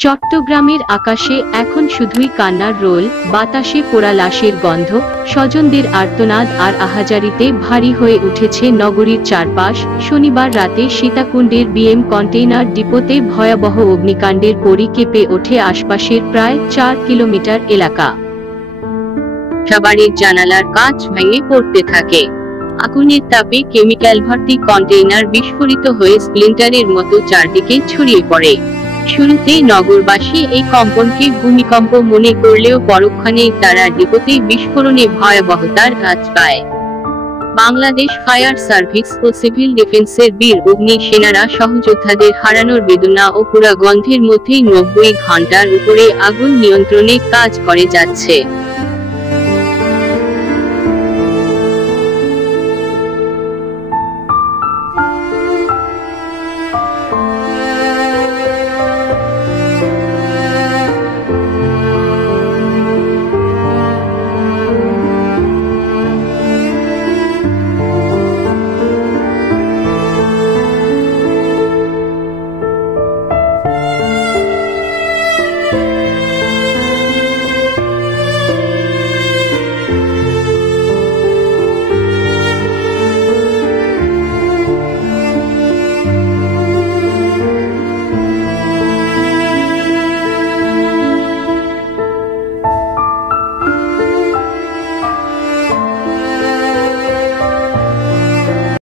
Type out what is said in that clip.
চট্টগ্রামের আকাশে এখন শুধুই কান্নার রোল, বাতাসে পোড়া লাশের গন্ধ, স্বজনদের আর্তনাদ আর আহাজারিতে ভারী হয়ে উঠেছে নগরীর চারপাশ। শনিবার রাতে সীতাকুণ্ডের বিএম কন্টেইনার ডিপোতে ভয়াবহ অগ্নিকাণ্ডের পরই কেঁপে ওঠে আশপাশের প্রায় 4 কিলোমিটার এলাকা। খাবারের জানালার কাঁচ ভেঙে পড়তে থাকে। আগুনের তাপে কেমিক্যাল ভর্তি কন্টেইনার বিস্ফোরিত হয়ে স্প্লিন্টারের মতো চারদিকে ছড়িয়ে পড়ে। শুরুতে নগরবাসী এই কম্পনকে ভূমিকম্প মনে করলেও পরক্ষণেই তারা ডিপোতে বিস্ফোরণে ভয়াবহতার আঁচ পায়। বাংলাদেশ ফায়ার সার্ভিস ও সিভিল ডিফেন্সের বীর অগ্নি সেনারা সহযোদ্ধাদের হারানোর বেদনা ও পোড়া গন্ধের মধ্যেই 90 ঘন্টার উপরে আগুন নিয়ন্ত্রণে কাজ করে যাচ্ছে।